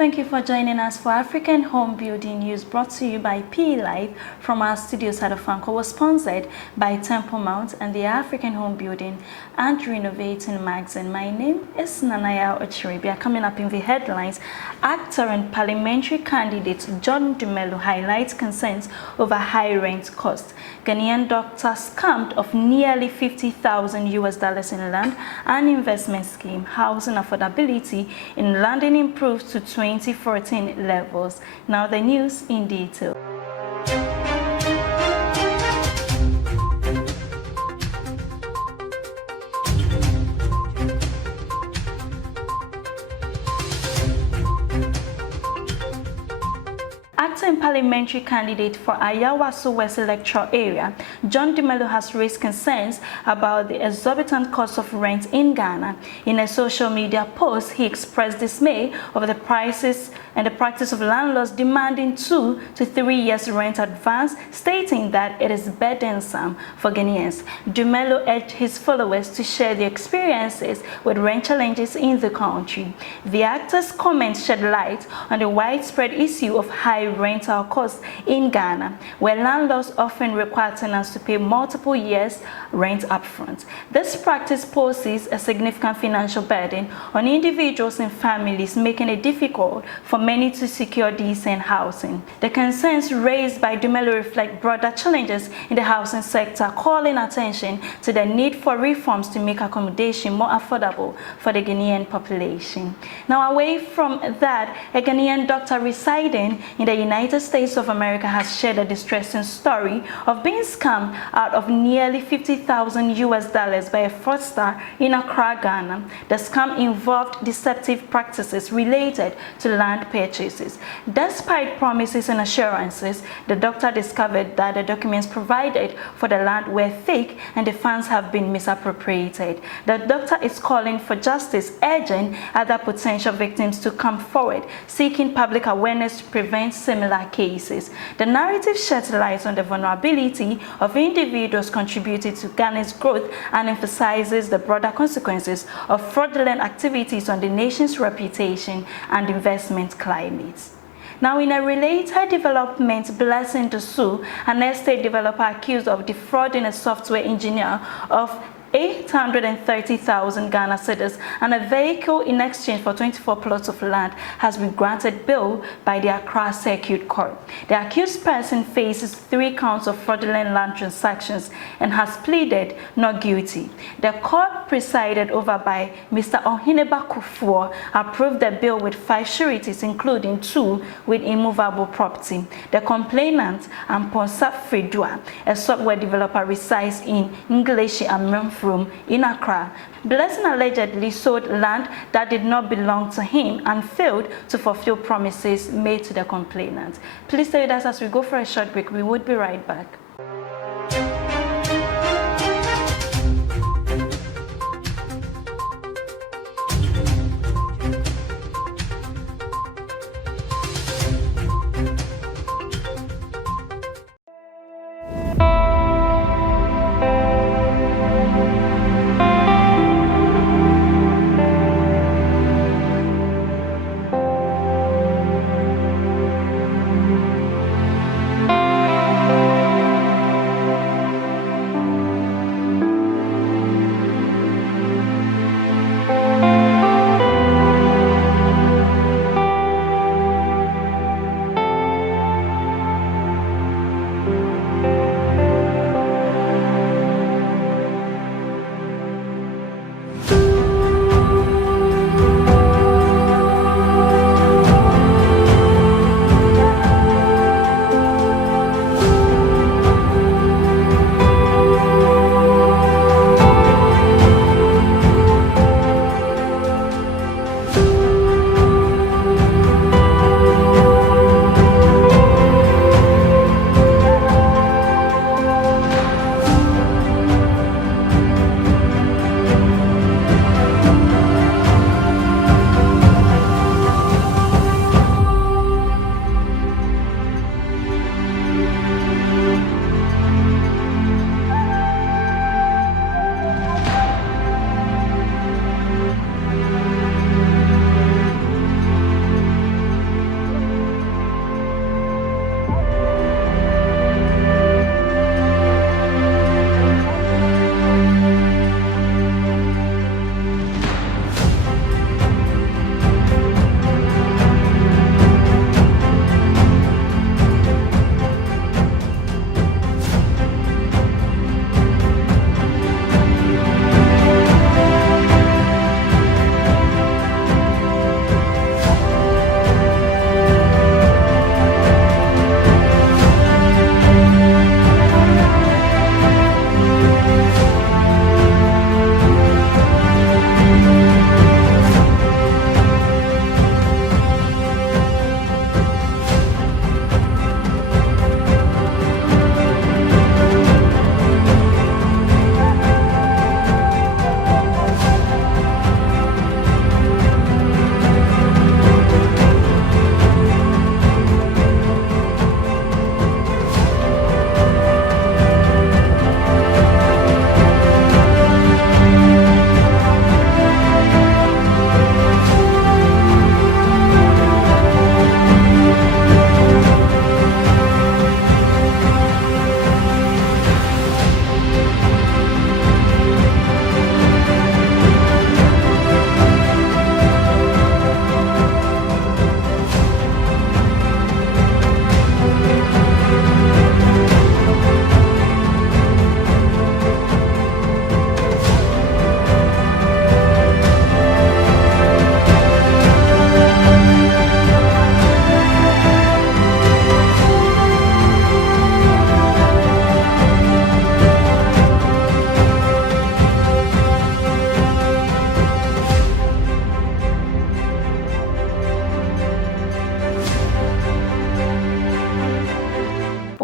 thank you for joining us for African Home Building News, brought to you by P Life from our studios at Afanko, was sponsored by Temple Mount and the African Home Building and Renovating magazine. My name is Nanaya Ochiribia. Coming up in the headlines, actor and parliamentary candidate John Dumelo highlights concerns over high rent costs. Ghanaian doctor scammed of nearly $50,000 in land and investment scheme. Housing affordability in London improved to 2014 levels. Now the news in detail. Actor and parliamentary candidate for Ayawaso West electoral area, John Dumelo has raised concerns about the exorbitant cost of rent in Ghana. In a social media post, he expressed dismay over the prices and the practice of landlords demanding 2 to 3 years rent advance, stating that it is burdensome for Ghanaians. Dumelo urged his followers to share their experiences with rent challenges in the country. The actor's comments shed light on the widespread issue of high rental costs in Ghana, where landlords often require tenants to pay multiple years' rent upfront. This practice poses a significant financial burden on individuals and families, making it difficult for many to secure decent housing. The concerns raised by Dumelo reflect broader challenges in the housing sector, calling attention to the need for reforms to make accommodation more affordable for the Ghanaian population. Now, away from that, a Ghanaian doctor residing in the United States of America has shared a distressing story of being scammed out of nearly $50,000 by a fraudster in Accra, Ghana. The scam involved deceptive practices related to land purchases. Despite promises and assurances, the doctor discovered that the documents provided for the land were fake and the funds have been misappropriated. The doctor is calling for justice, urging other potential victims to come forward, seeking public awareness to prevent similar cases. The narrative sheds light on the vulnerability of individuals contributing to Ghana's growth and emphasizes the broader consequences of fraudulent activities on the nation's reputation and investment climate. Now, in a related development, Blessing Dosu, an estate developer accused of defrauding a software engineer of 830,000 Ghana cedis and a vehicle in exchange for 24 plots of land, has been granted bail by the Accra Circuit Court. The accused person faces 3 counts of fraudulent land transactions and has pleaded not guilty. The court, presided over by Mr. Ohineba Kufuor, approved the bill with 5 sureties, including 2 with immovable property. The complainant, Amponsa Fredua, a software developer, resides in English and room in Accra. Blessing allegedly sold land that did not belong to him and failed to fulfill promises made to the complainant. Please stay with us as we go for a short break. We would be right back.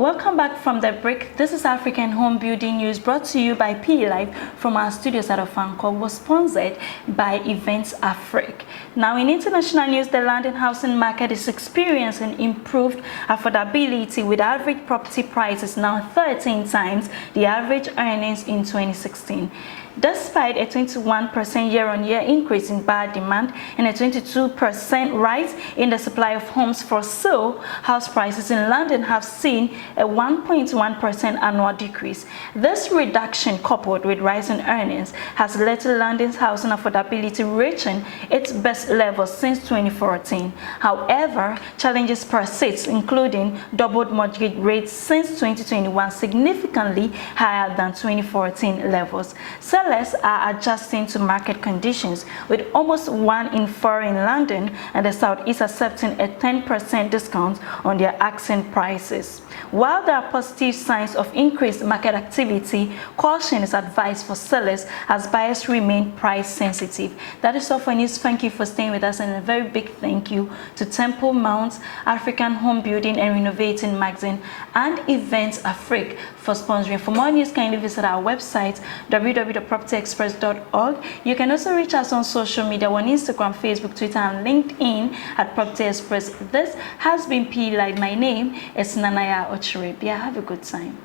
Welcome back from the break. This is African Home Building News brought to you by P Live from our studios at Ofankor, was sponsored by Events Afrique. Now in international news, the London housing market is experiencing improved affordability with average property prices now 13 times the average earnings in 2016. Despite a 21% year-on-year increase in buyer demand and a 22% rise in the supply of homes for sale, house prices in London have seen a 1.1% annual decrease. This reduction, coupled with rising earnings, has led to London's housing affordability reaching its best level since 2014. However, challenges persist, including doubled mortgage rates since 2021, significantly higher than 2014 levels. Sellers are adjusting to market conditions, with almost 1 in 4 in London and the Southeast accepting a 10% discount on their asking prices. While there are positive signs of increased market activity, caution is advised for sellers as buyers remain price sensitive. That is all for news. Thank you for staying with us, and a very big thank you to Temple Mount, African Home Building and Renovating Magazine, and Events Afrique for sponsoring. For more news, kindly visit our website www.propertyexpress.org. You can also reach us on social media on Instagram, Facebook, Twitter, and LinkedIn at Property Express. This has been P Live. My name is Nanaya Ochiribia. Have a good time.